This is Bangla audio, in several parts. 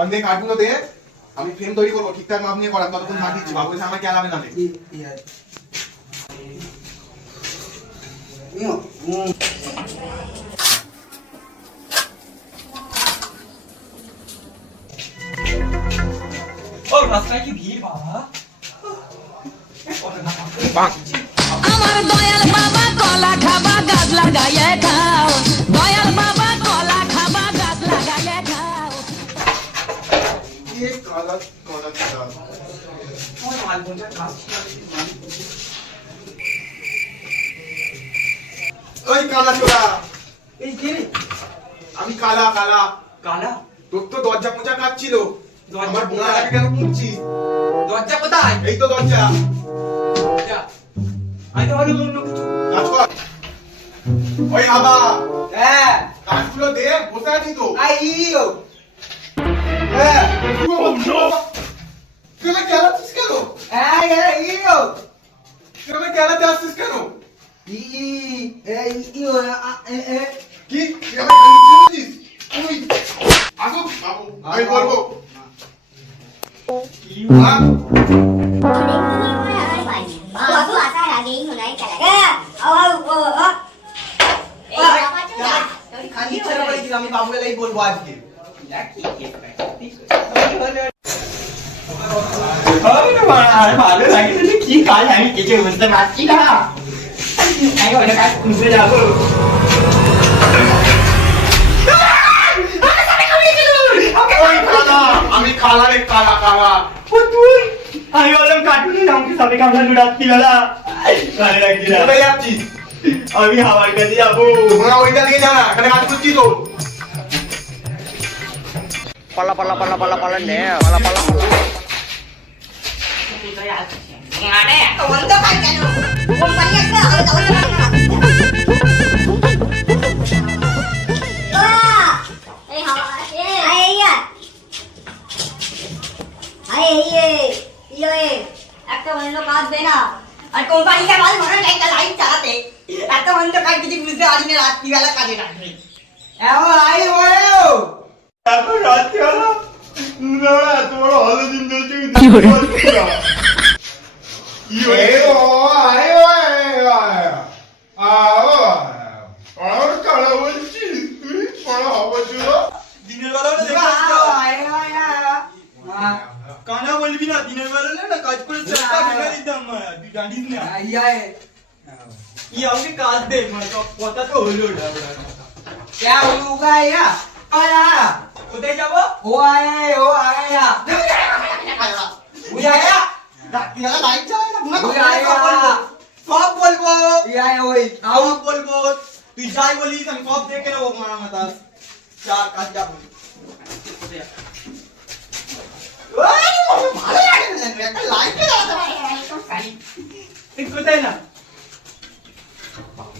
অন্ধে কাঠগুলো দে আমি ফ্রেম তৈরি করব ঠিকঠাক মাপ নিয়ে করাম ততক্ষণ মাপ দিচ্ছি বাবু এসে আমাকে আলাবে না। রাস্তায় কি ভিড় বাবা? আমার দয়াল বাবা কলা খাবা গাছ লাগাইয়ে খাও। দয়াল বাবা কলা খাবা গাছ লাগাইয়ে খাও। এ কালা কালা কালা। মাল বোঝার কাজ ওই কালা চোরা এই কে? আমি কালা কালা। কালা? তোর তো দরজা মোজা কাজ ছিল আমার মোজা? বোনাটাকে কেন মুছছিস দরজা কোথায়? এই তো দরজা। যা। আমি তো ভাবলাম অন্য কিছু। কাজ কর। ওই আবা হ্যাঁ। কাজগুলো দে বসে আছি তো। আই হ্যাঁ কেন? হ্যাঁ হ্যাঁ গেলাতে আসছিস কেন? ই এ আ এ এ। কি? তুই আসুক আমি বলব। আমি বাবু এলাই বলব আজকে ভালো লাগে কিন্তু কি কাজ আমি কিছু বুঝতে পারছি না আমি অনেক কাজ খুঁজে যাব ওই কালা আমি কালা রে কালা কালা আমি বললাম কার্টুনে আমাকে সবাই কামড়ানো রাত্রিবেলা ভালো লাগছে না কোথায় যাচ্ছিস আমি হাওয়ার কাছে যাব তোমরা ওইটা দিকে জানা এখানে কাজ করছিস তো আরে, এত অন্ধকার কেন? কোম্পানি একটা আলাদা আলাদা কিছু বুঝতে পারি না রাত্রিবেলা কাজে রাখবে এমন আই ওয়েও এখন রাত্রিবেলা না এত বড় হলো দিন চলছে ই আমাকে কাজ দে মানে সব কথা তো হলো ওটা ওটা। क्या होगा या आया কোথায় যাবো वो आया है वो आया वो आया রাত্রিবেলা লাইট চালায় না ঘুমা वो आया সব বলবো ये आया वही সব বলবো তুই যাই বলিস আমি সব দেখে নেবো মারা মাথা যা কাজ যাবো ভালো লাগে না একটা লাইট জ্বালাতে পারে তুই কোথায় না এই গেল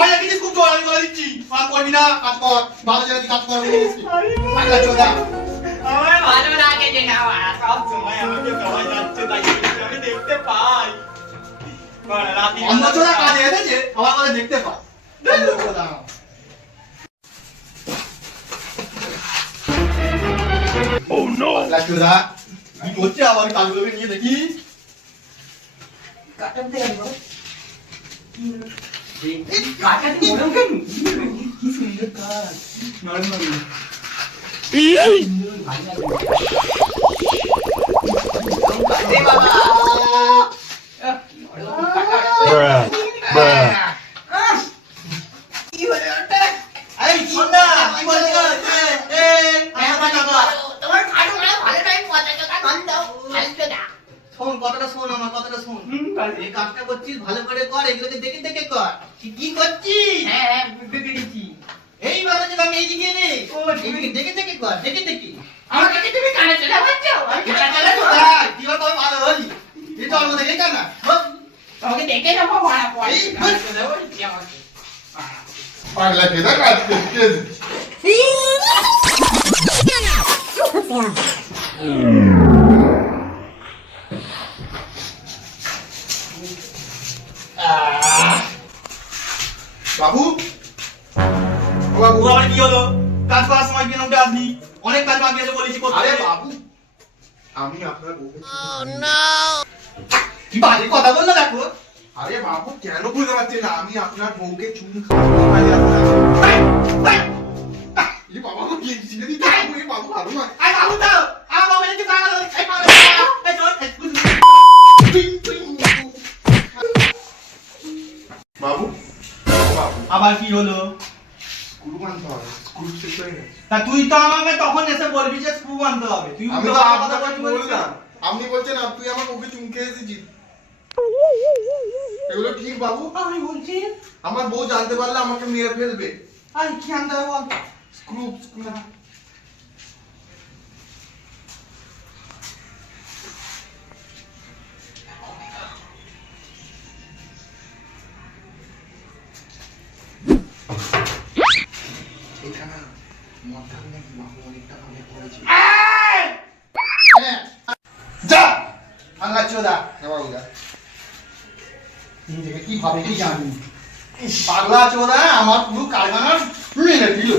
ভয় লাগিয়েছিস খুব জোর আমি বলে দিচ্ছি। কাজ করবি না কাজ কর। ভালো জায়গায় কাজ কর। পাগলা চোদা আমার ভালো লাগে যে না সব সময় আমাকে পাওয়া যাচ্ছে তাই আমি দেখতে পাই। অন্য চোদা কাজে এনেছে আমার কথা দেখতে পায় অন্ধ চোদা। পাগলা চোদা কি করছে? আবার কাজগুলোকে নিয়ে দেখি। 있지. 나까지 모르면 이걸 기술이니까 넓은 있는 반야 Bruh. Bruh. 손 뻗어라 손 নরমাল यो করছিস ভালো করে কর এগুলোকে দেখে দেখে কর। কি করছিস? হ্যাঁ হ্যাঁ বুঝতে পেরেছি এই ভালো যে আমি এইদিকে রে ও, দেখে দেখে কর দেখে দেখে। আমাকে কি তুমি কানে চলে বলছো কানে চলে করছিস? কি বল ভালো হলি এই তো আমাদের দেখে না। তোমাকে দেখে নেব ভাড়া পড়ে এই, আমাকে। পাগলা কেদা কাজ করছিস। কাজ করার সময় কেন উঠে আসনি অনেক কাজ বাকি আছে বলেছি করতে আরে বাবু আমি আপনার বউকে কি বাজে কথা বলল দেখো আরে বাবু কেন বুঝতে পারছি না আমি আপনার বউকে চুন খাওয়াতে বাবা কি ছেড়ে দিতে বাবু ভালো আরে বাবু দাও আমার বাবা এদিকে তাকালো এই পাগল এই চল বাবু বাবু আবার কি হলো স্ক্রু বানতে হবে স্ক্রু শেষ হয়ে গেছে। তা তুই তো আমাকে তখন এসে বলবি যে স্ক্রু বানতে হবে। তুই আমি তো আপনাকে বললাম আপনি বলছেন তুই আমার ওকে চুমকে এসেছিস। এগুলো ঠিক বাবু? আমি বলছি। আমার বউ জানতে পারলে আমাকে মেরে ফেলবে। আর কি আনতে হবে বল? Screw screw. যা! ভাঙা চোদা। নিজেকে কি ভাবে কি জানি। পাগলা চোদা আমার পুরো কারখানা দিল।